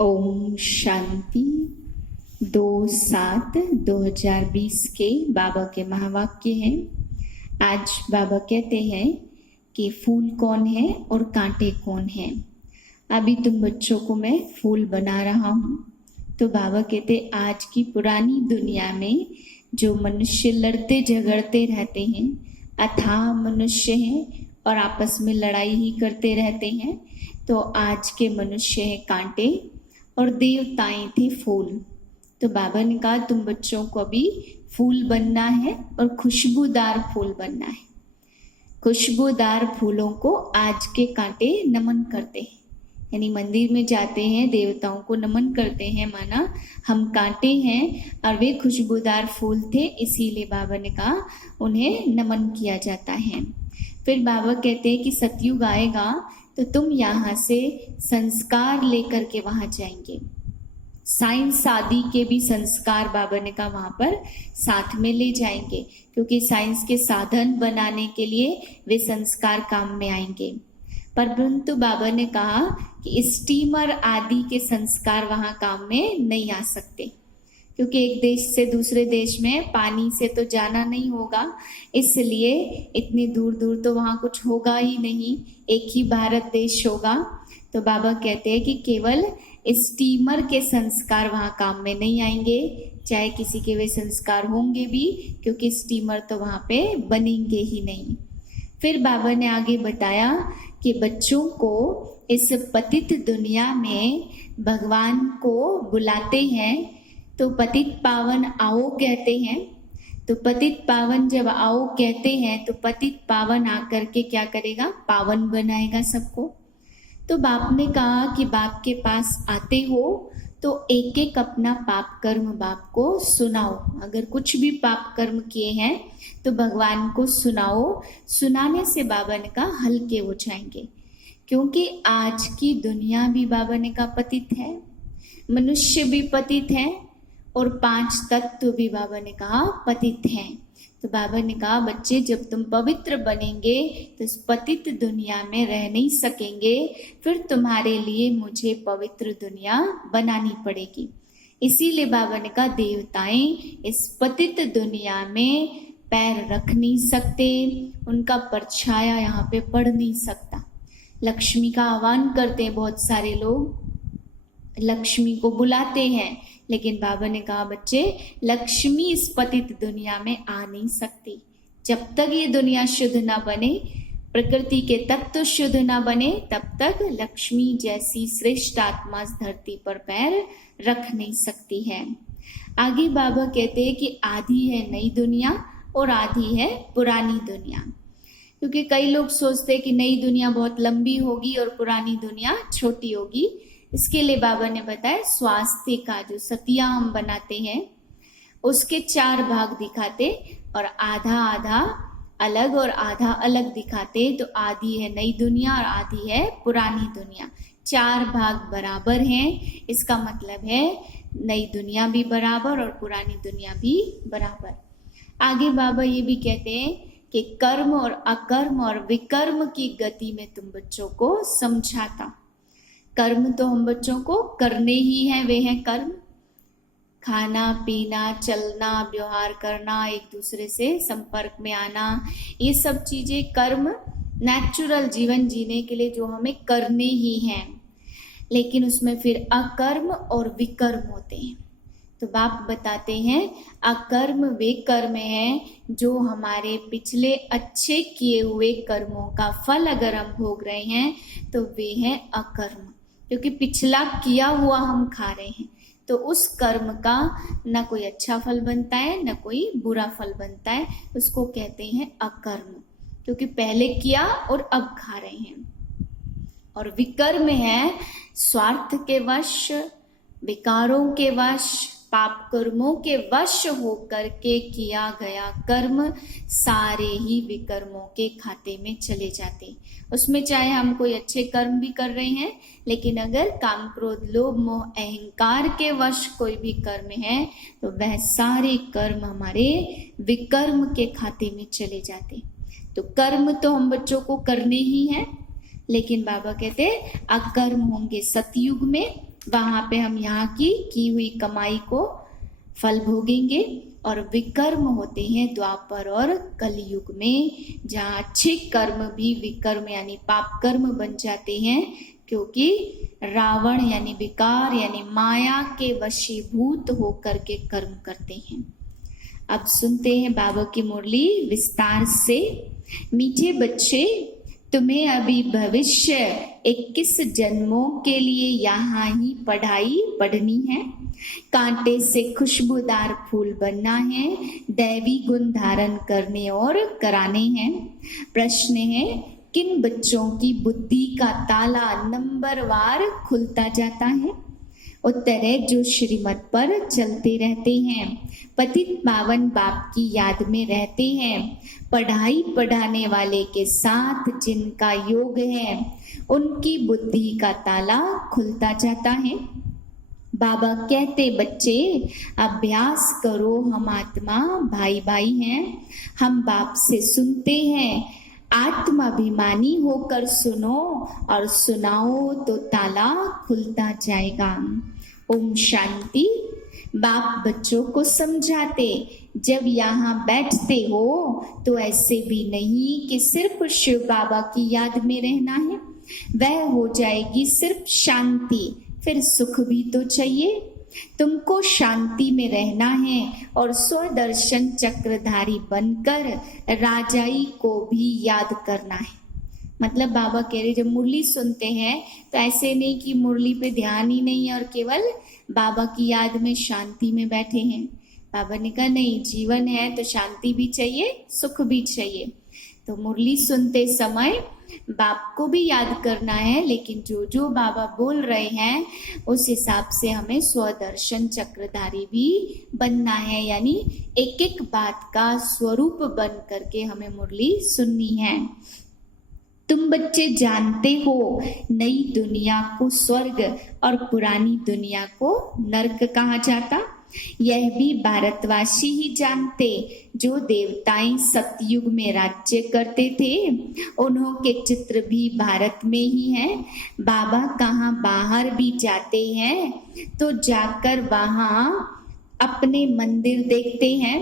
ओम शांति। 2/7/2020 के बाबा के महावाक्य हैं। आज बाबा कहते हैं कि फूल कौन है और कांटे कौन हैं। अभी तुम बच्चों को मैं फूल बना रहा हूँ। तो बाबा कहते आज की पुरानी दुनिया में जो मनुष्य लड़ते झगड़ते रहते हैं, अथाह मनुष्य हैं और आपस में लड़ाई ही करते रहते हैं, तो आज के मनुष्य हैं कांटे और देवताएं थे फूल। तो बाबा ने कहा तुम बच्चों को अभी फूल बनना है और खुशबूदार फूल बनना है। खुशबूदार फूलों को आज के कांटे नमन करते हैं, यानी मंदिर में जाते हैं, देवताओं को नमन करते हैं, माना हम कांटे हैं और वे खुशबूदार फूल थे, इसीलिए बाबा ने कहा उन्हें नमन किया जाता है। फिर बाबा कहते हैं कि सतयुग आएगा तो तुम यहाँ से संस्कार लेकर के वहां जाएंगे। साइंस आदि के भी संस्कार बाबा ने कहा वहां पर साथ में ले जाएंगे, क्योंकि साइंस के साधन बनाने के लिए वे संस्कार काम में आएंगे। परंतु बाबा ने कहा कि स्टीमर आदि के संस्कार वहां काम में नहीं आ सकते, क्योंकि एक देश से दूसरे देश में पानी से तो जाना नहीं होगा, इसलिए इतनी दूर दूर तो वहां कुछ होगा ही नहीं, एक ही भारत देश होगा। तो बाबा कहते हैं कि केवल स्टीमर के संस्कार वहां काम में नहीं आएंगे, चाहे किसी के वे संस्कार होंगे भी, क्योंकि स्टीमर तो वहां पे बनेंगे ही नहीं। फिर बाबा ने आगे बताया कि बच्चों को इस पतित दुनिया में भगवान को बुलाते हैं, तो पतित पावन आओ कहते हैं। तो पतित पावन जब आओ कहते हैं तो पतित पावन आकर के क्या करेगा, पावन बनाएगा सबको। तो बाप ने कहा कि बाप के पास आते हो तो एक एक अपना पाप कर्म बाप को सुनाओ। अगर कुछ भी पाप कर्म किए हैं तो भगवान को सुनाओ। सुनाने से बाबा ने कहा हल्के हो जाएंगे, क्योंकि आज की दुनिया भी बाबा ने कहा पतित है, मनुष्य भी पतित है और 5 तत्व भी बाबा ने कहा पतित हैं। तो बाबा ने कहा बच्चे जब तुम पवित्र बनेंगे तो इस पतित दुनिया में रह नहीं सकेंगे, फिर तुम्हारे लिए मुझे पवित्र दुनिया बनानी पड़ेगी। इसीलिए बाबा ने कहा देवताएं इस पतित दुनिया में पैर रख नहीं सकते, उनका परछाया यहाँ पे पड़ नहीं सकता। लक्ष्मी का आह्वान करते हैं, बहुत सारे लोग लक्ष्मी को बुलाते हैं, लेकिन बाबा ने कहा बच्चे लक्ष्मी इस पतित दुनिया में आ नहीं सकती। जब तक ये दुनिया शुद्ध ना बने, प्रकृति के तत्व शुद्ध ना बने, तब तक लक्ष्मी जैसी श्रेष्ठ आत्मा इस धरती पर पैर रख नहीं सकती है। आगे बाबा कहते हैं कि आधी है नई दुनिया और आधी है पुरानी दुनिया, क्योंकि कई लोग सोचते हैं कि नई दुनिया बहुत लंबी होगी और पुरानी दुनिया छोटी होगी। इसके लिए बाबा ने बताया स्वास्थ्य का जो सतिया हम बनाते हैं उसके 4 भाग दिखाते और आधा आधा अलग और आधा अलग दिखाते। तो आधी है नई दुनिया और आधी है पुरानी दुनिया, 4 भाग बराबर हैं। इसका मतलब है नई दुनिया भी बराबर और पुरानी दुनिया भी बराबर। आगे बाबा ये भी कहते हैं कि कर्म और अकर्म और विकर्म की गति में तुम बच्चों को समझाता। कर्म तो हम बच्चों को करने ही हैं, वे हैं कर्म। खाना पीना, चलना, व्यवहार करना, एक दूसरे से संपर्क में आना, ये सब चीजें कर्म नेचुरल जीवन जीने के लिए जो हमें करने ही हैं। लेकिन उसमें फिर अकर्म और विकर्म होते हैं। तो बाप बताते हैं अकर्म वे कर्म हैं जो हमारे पिछले अच्छे किए हुए कर्मों का फल अगर हम भोग रहे हैं तो वे हैं अकर्म, क्योंकि पिछला किया हुआ हम खा रहे हैं, तो उस कर्म का न कोई अच्छा फल बनता है न कोई बुरा फल बनता है, उसको कहते हैं अकर्म, क्योंकि पहले किया और अब खा रहे हैं। और विकर्म है स्वार्थ के वश, विकारों के वश, पाप कर्मों के वश होकर के किया गया कर्म सारे ही विकर्मों के खाते में चले जाते। उसमें चाहे हम कोई अच्छे कर्म भी कर रहे हैं, लेकिन अगर काम क्रोध लोभ मोह अहंकार के वश कोई भी कर्म है तो वह सारे कर्म हमारे विकर्म के खाते में चले जाते। तो कर्म तो हम बच्चों को करने ही हैं, लेकिन बाबा कहते अकर्म होंगे सतयुग में, वहां पे हम यहाँ की हुई कमाई को फल भोगेंगे। और विकर्म होते हैं द्वापर और कलयुग में, जहाँ अच्छे कर्म भी विकर्म यानी पाप कर्म बन जाते हैं, क्योंकि रावण यानी विकार यानी माया के वशीभूत होकर के कर्म करते हैं। अब सुनते हैं बाबा की मुरली विस्तार से। मीठे बच्चे, तुम्हें अभी भविष्य 21 जन्मों के लिए यहाँ ही पढ़ाई पढ़नी है। कांटे से खुशबूदार फूल बनना है, दैवी गुण धारण करने और कराने हैं। प्रश्न है, किन बच्चों की बुद्धि का ताला नंबरवार खुलता जाता है? उत्तर है, जो श्रीमत पर चलते रहते हैं, पतित पावन बाप की याद में रहते हैं, पढ़ाई पढ़ाने वाले के साथ जिनका योग है, उनकी बुद्धि का ताला खुलता जाता है। बाबा कहते, बच्चे अभ्यास करो, हम आत्मा भाई भाई हैं, हम बाप से सुनते हैं, आत्माभिमानी होकर सुनो और सुनाओ तो ताला खुलता जाएगा। ओम शांति। बाप बच्चों को समझाते, जब यहाँ बैठते हो तो ऐसे भी नहीं कि सिर्फ शिव बाबा की याद में रहना है, वह हो जाएगी सिर्फ शांति, फिर सुख भी तो चाहिए। तुमको शांति में रहना है और स्वदर्शन चक्रधारी बनकर राजाई को भी याद करना है। मतलब बाबा कह रहे, जब मुरली सुनते हैं तो ऐसे नहीं कि मुरली पे ध्यान ही नहीं है और केवल बाबा की याद में शांति में बैठे हैं। बाबा ने कहा नहीं, जीवन है तो शांति भी चाहिए, सुख भी चाहिए। तो मुरली सुनते समय बाप को भी याद करना है, लेकिन जो जो बाबा बोल रहे हैं उस हिसाब से हमें स्वदर्शन चक्रधारी भी बनना है, यानी एक एक बात का स्वरूप बन करके हमें मुरली सुननी है। तुम बच्चे जानते हो, नई दुनिया को स्वर्ग और पुरानी दुनिया को नरक कहा जाता। यह भी भारतवासी ही जानते, जो देवताएं सतयुग में राज्य करते थे, उन्हों के चित्र भी भारत में ही हैं। बाबा कहाँ बाहर भी जाते हैं तो जाकर वहां अपने मंदिर देखते हैं।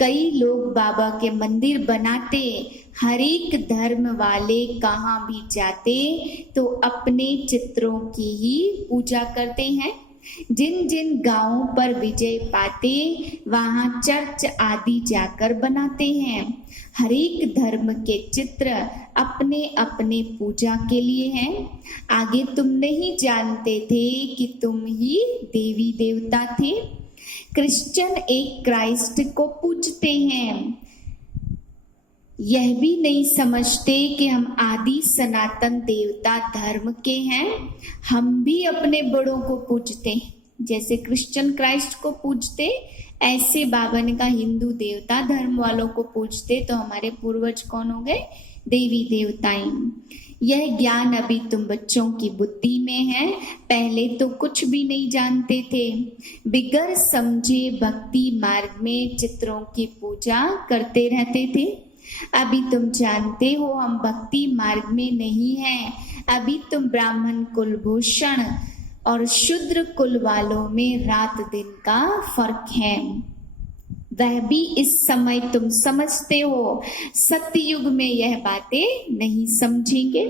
कई लोग बाबा के मंदिर बनाते, हर एक धर्म वाले कहाँ भी जाते तो अपने चित्रों की ही पूजा करते हैं। जिन जिन गांवों पर विजय पाते वहां चर्च आदि जाकर बनाते हैं। हर एक धर्म के चित्र अपने अपने पूजा के लिए हैं। आगे तुम नहीं जानते थे कि तुम ही देवी देवता थे। क्रिश्चियन एक क्राइस्ट को पूजते हैं, यह भी नहीं समझते कि हम आदि सनातन देवता धर्म के हैं। हम भी अपने बड़ों को पूजते हैं, जैसे क्रिश्चियन क्राइस्ट को पूजते, ऐसे बाबा ने कहा हिंदू देवता धर्म वालों को पूजते। तो हमारे पूर्वज कौन हो गए? देवी देवताएं। यह ज्ञान अभी तुम बच्चों की बुद्धि में है, पहले तो कुछ भी नहीं जानते थे। बिगर समझे भक्ति मार्ग में चित्रों की पूजा करते रहते थे। अभी तुम जानते हो हम भक्ति मार्ग में नहीं हैं। अभी तुम ब्राह्मण कुलभूषण और शूद्र कुल वालों में रात दिन का फर्क है, वह भी इस समय तुम समझते हो। सतयुग में यह बातें नहीं समझेंगे।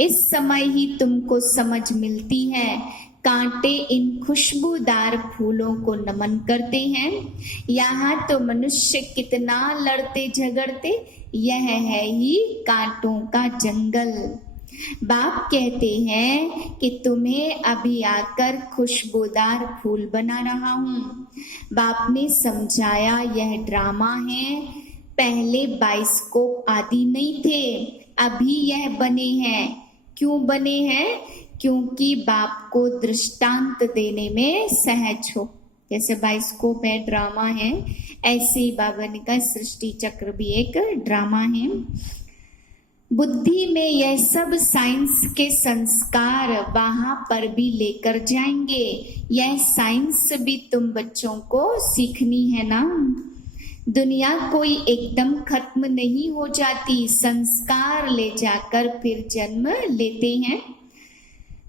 इस समय ही तुमको समझ मिलती है। कांटे इन खुशबूदार फूलों को नमन करते हैं। यहाँ तो मनुष्य कितना लड़ते झगड़ते, यह है ही कांटों का जंगल। बाप कहते हैं कि तुम्हें अभी आकर खुशबूदार फूल बना रहा हूँ। बाप ने समझाया यह ड्रामा है, पहले बाइस्कोप आदि नहीं थे, अभी यह बने हैं। क्यों बने हैं? क्योंकि बाप को दृष्टांत देने में सहज हो। जैसे बाइस्कोप है, ड्रामा है, ऐसे ही बाबा ने कहा सृष्टि चक्र भी एक ड्रामा है। बुद्धि में यह सब साइंस के संस्कार वहां पर भी लेकर जाएंगे। यह साइंस भी तुम बच्चों को सीखनी है ना। दुनिया कोई एकदम खत्म नहीं हो जाती, संस्कार ले जाकर फिर जन्म लेते हैं।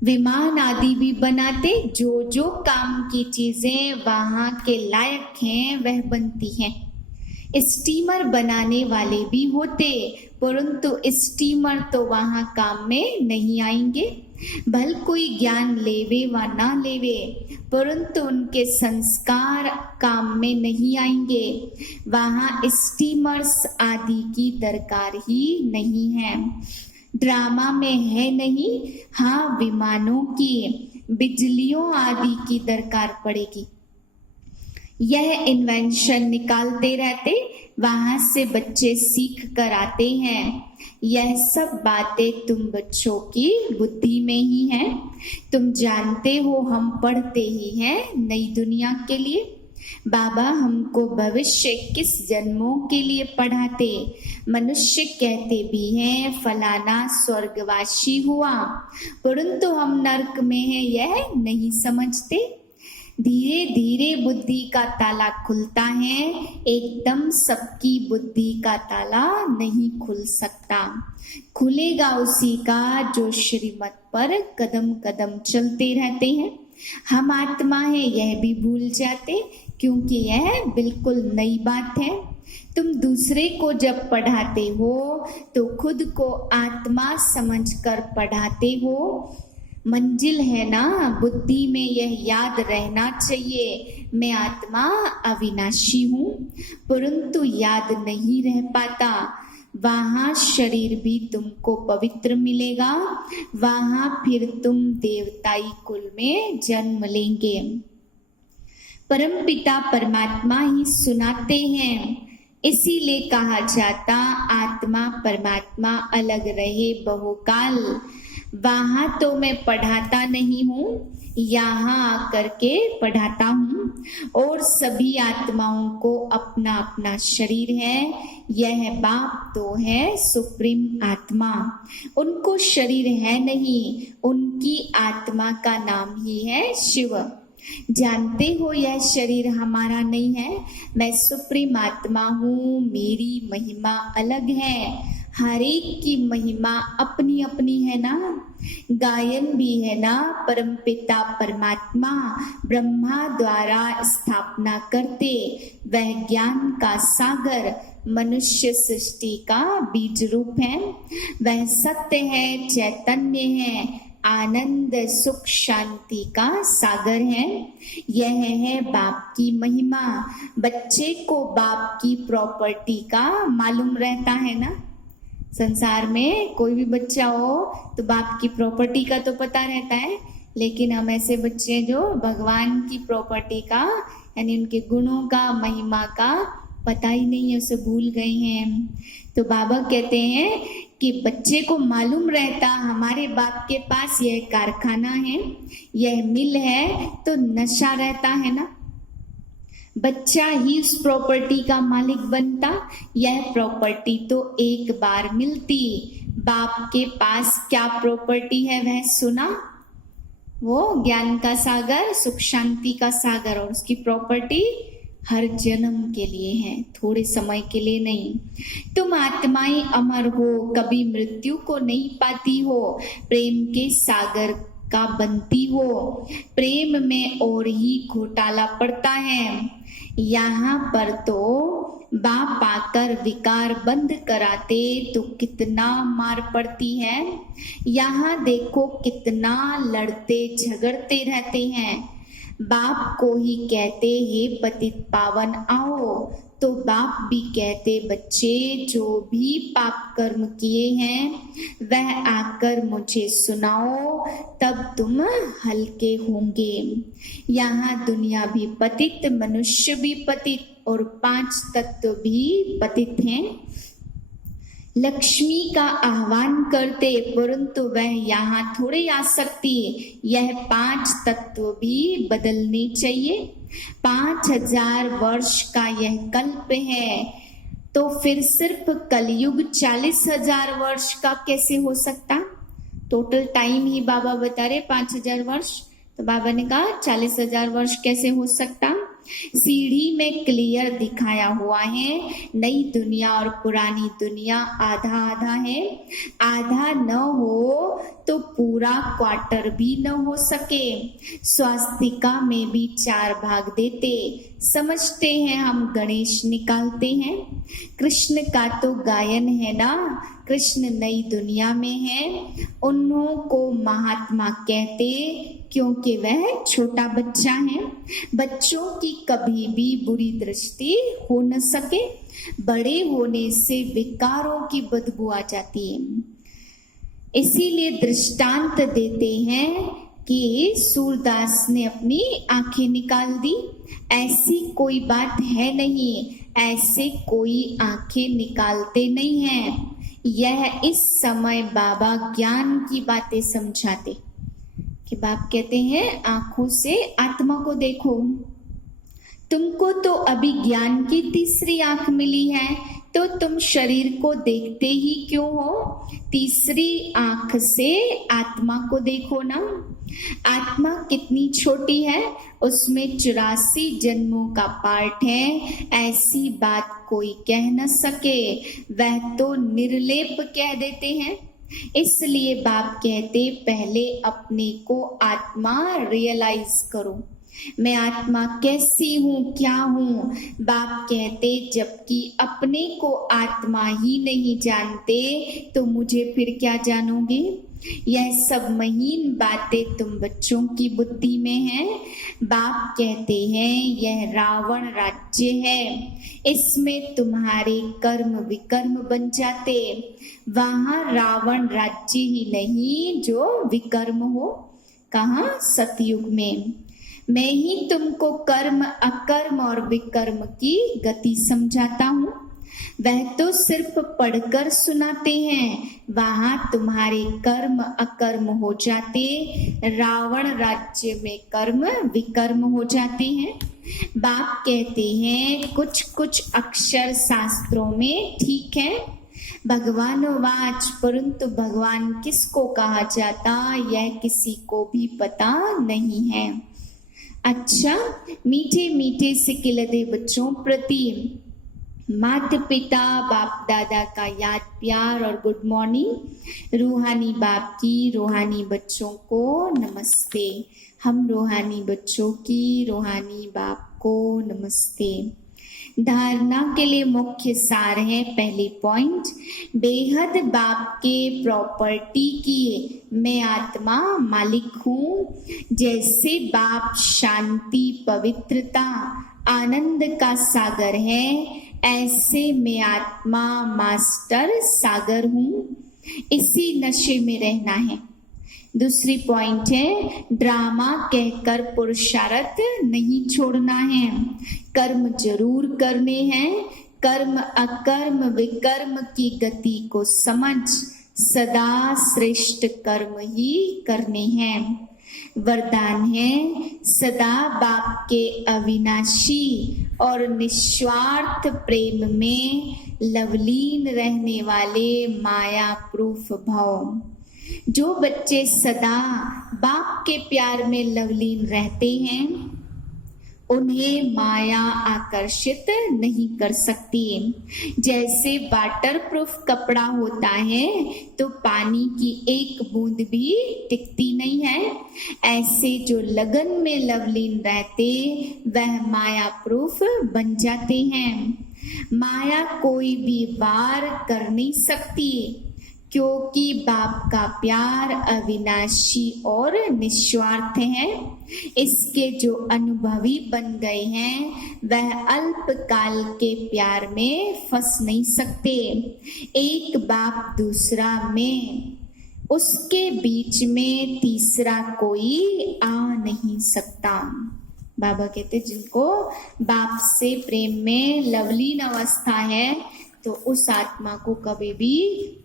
विमान आदि भी बनाते, जो जो काम की चीजें वहां के लायक हैं वह बनती हैं। स्टीमर बनाने वाले भी होते, परंतु स्टीमर तो वहां काम में नहीं आएंगे। भल कोई ज्ञान लेवे व ना लेवे, परंतु उनके संस्कार काम में नहीं आएंगे। वहां स्टीमर्स आदि की दरकार ही नहीं है। ड्रामा में है नहीं, हाँ विमानों की, बिजलियों आदि की दरकार पड़ेगी। यह इन्वेंशन निकालते रहते, वहां से बच्चे सीख कर आते हैं। यह सब बातें तुम बच्चों की बुद्धि में ही हैं। तुम जानते हो हम पढ़ते ही हैं नई दुनिया के लिए। बाबा हमको भविष्य किस जन्मों के लिए पढ़ाते। मनुष्य कहते भी हैं फलाना स्वर्गवासी हुआ, परंतु हम नरक में हैं यह नहीं समझते। धीरे धीरे बुद्धि का ताला खुलता है, एकदम सबकी बुद्धि का ताला नहीं खुल सकता। खुलेगा उसी का जो श्रीमत पर कदम कदम चलते रहते हैं। हम आत्मा है यह भी भूल जाते, क्योंकि यह बिल्कुल नई बात है। तुम दूसरे को जब पढ़ाते हो तो खुद को आत्मा समझकर पढ़ाते हो। मंजिल है ना, बुद्धि में यह याद रहना चाहिए मैं आत्मा अविनाशी हूँ, परंतु याद नहीं रह पाता। वहां शरीर भी तुमको पवित्र मिलेगा, वहां फिर तुम देवताई कुल में जन्म लेंगे। परमपिता परमात्मा ही सुनाते हैं, इसीलिए कहा जाता आत्मा परमात्मा अलग रहे बहुकाल। वहां तो मैं पढ़ाता नहीं हूँ, यहाँ आकर के पढ़ाता हूँ। और सभी आत्माओं को अपना अपना शरीर है। यह बाप तो है सुप्रीम आत्मा, उनको शरीर है नहीं, उनकी आत्मा का नाम ही है शिव। जानते हो यह शरीर हमारा नहीं है, मैं सुप्रीम आत्मा हूँ, मेरी महिमा अलग है। हर एक की महिमा अपनी अपनी है ना। गायन भी है ना, परमपिता परमात्मा ब्रह्मा द्वारा स्थापना करते। वह ज्ञान का सागर मनुष्य सृष्टि का बीज रूप है। वह सत्य है, चैतन्य है, आनंद सुख शांति का सागर है। यह है बाप की महिमा। बच्चे को बाप की प्रॉपर्टी का मालूम रहता है ना। संसार में कोई भी बच्चा हो तो बाप की प्रॉपर्टी का तो पता रहता है, लेकिन हम ऐसे बच्चे जो भगवान की प्रॉपर्टी का यानी उनके गुणों का महिमा का पता ही नहीं है, उसे भूल गए हैं। तो बाबा कहते हैं कि बच्चे को मालूम रहता हमारे बाप के पास यह कारखाना है, यह मिल है, तो नशा रहता है ना। बच्चा ही उस प्रॉपर्टी का मालिक बनता। यह प्रॉपर्टी तो एक बार मिलती। बाप के पास क्या प्रॉपर्टी है वह सुना, वो ज्ञान का सागर, सुख शांति का सागर, और उसकी प्रॉपर्टी हर जन्म के लिए है, थोड़े समय के लिए नहीं। तुम आत्माएं अमर हो, कभी मृत्यु को नहीं पाती हो, प्रेम के सागर का बनती हो। प्रेम में और ही घोटाला पड़ता है। यहाँ पर तो बाप आकर विकार बंद कराते तो कितना मार पड़ती है। यहाँ देखो कितना लड़ते झगड़ते रहते हैं। बाप को ही कहते हे पतित पावन आओ, तो बाप भी कहते बच्चे जो भी पाप कर्म किए हैं वह आकर मुझे सुनाओ, तब तुम हल्के होंगे। यहाँ दुनिया भी पतित, मनुष्य भी पतित और 5 तत्व भी पतित हैं। लक्ष्मी का आह्वान करते, परंतु वह यहाँ थोड़े आ सकती। यह 5 तत्व भी बदलने चाहिए। 5000 वर्ष का यह कल्प है, तो फिर सिर्फ कलयुग 40,000 वर्ष का कैसे हो सकता। टोटल टाइम ही बाबा बता रहे 5000 वर्ष, तो बाबा ने कहा 40,000 वर्ष कैसे हो सकता। सीढ़ी में क्लियर दिखाया हुआ है, नई दुनिया और पुरानी दुनिया आधा आधा है। आधा न हो तो पूरा क्वार्टर भी न हो सके। स्वास्तिका में भी 4 भाग देते, समझते हैं हम गणेश निकालते हैं। कृष्ण का तो गायन है ना, कृष्ण नई दुनिया में है। उन्हों को महात्मा कहते क्योंकि वह छोटा बच्चा है। बच्चों की कभी भी बुरी दृष्टि हो न सके, बड़े होने से विकारों की बदबू आ जाती है। इसीलिए दृष्टांत देते हैं कि सूरदास ने अपनी आंखें निकाल दी। ऐसी कोई बात है नहीं, ऐसे कोई आंखें निकालते नहीं हैं। यह इस समय बाबा ज्ञान की बातें समझाते कि बाप कहते हैं आंखों से आत्मा को देखो। तुमको तो अभी ज्ञान की तीसरी आंख मिली है, तो तुम शरीर को देखते ही क्यों हो? तीसरी आंख से आत्मा को देखो ना। आत्मा कितनी छोटी है, उसमें 84 जन्मों का पार्ट है। ऐसी बात कोई कह न सके, वह तो निर्लेप कह देते हैं। इसलिए बाप कहते पहले अपने को आत्मा रियलाइज करो, मैं आत्मा कैसी हूँ, क्या हूँ। बाप कहते जबकि अपने को आत्मा ही नहीं जानते तो मुझे फिर क्या जानोगे। यह सब महीन बातें तुम बच्चों की बुद्धि में है। बाप कहते हैं यह रावण राज्य है, इसमें तुम्हारे कर्म विकर्म बन जाते। वहां रावण राज्य ही नहीं जो विकर्म हो। कहाँ? सतयुग में। मैं ही तुमको कर्म अकर्म और विकर्म की गति समझाता हूँ। वह तो सिर्फ पढ़कर सुनाते हैं, वहां तुम्हारे कर्म अकर्म हो जाते। रावण राज्य में कर्म विकर्म हो जाते हैं। बाप कहते हैं कुछ कुछ अक्षर शास्त्रों में ठीक है, भगवान वाच, परंतु भगवान किसको कहा जाता यह किसी को भी पता नहीं है। अच्छा, मीठे मीठे सिकिलदे बच्चों प्रति माता पिता बाप दादा का याद प्यार और गुड मॉर्निंग। रूहानी बाप की रूहानी बच्चों को नमस्ते। हम रूहानी बच्चों की रूहानी बाप को नमस्ते। धारणा के लिए मुख्य सार है। पहली पॉइंट, बेहद बाप के प्रॉपर्टी की मैं आत्मा मालिक हूँ। जैसे बाप शांति पवित्रता आनंद का सागर है, ऐसे मैं आत्मा मास्टर सागर हूँ। इसी नशे में रहना है। दूसरी पॉइंट है, ड्रामा कहकर पुरुषार्थ नहीं छोड़ना है, कर्म जरूर करने हैं। कर्म अकर्म विकर्म की गति को समझ सदा श्रेष्ठ कर्म ही करने हैं। वरदान है, सदा बाप के अविनाशी और निस्वार्थ प्रेम में लवलीन रहने वाले माया प्रूफ भव। जो बच्चे सदा बाप के प्यार में लवलीन रहते हैं उन्हें माया आकर्षित नहीं कर सकती। जैसे वाटर प्रूफ कपड़ा होता है तो पानी की एक बूंद भी टिकती नहीं है, ऐसे जो लगन में लवलीन रहते वह माया प्रूफ बन जाते हैं। माया कोई भी वार कर नहीं सकती, क्योंकि बाप का प्यार अविनाशी और निस्वार्थ है। इसके जो अनुभवी बन गए हैं वह अल्प काल के प्यार में फंस नहीं सकते। एक बाप दूसरा में, उसके बीच में तीसरा कोई आ नहीं सकता। बाबा कहते जिनको बाप से प्रेम में लवलीन अवस्था है तो उस आत्मा को कभी भी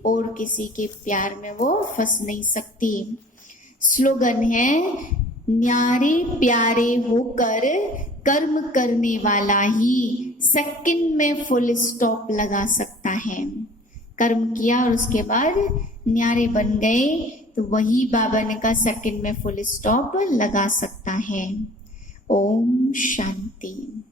और किसी के प्यार में वो फंस नहीं सकती। स्लोगन है, न्यारे प्यारे होकर कर्म करने वाला ही सेकंड में फुल स्टॉप लगा सकता है। कर्म किया और उसके बाद न्यारे बन गए तो वही बाबा ने कहा सेकंड में फुल स्टॉप लगा सकता है। ओम शांति।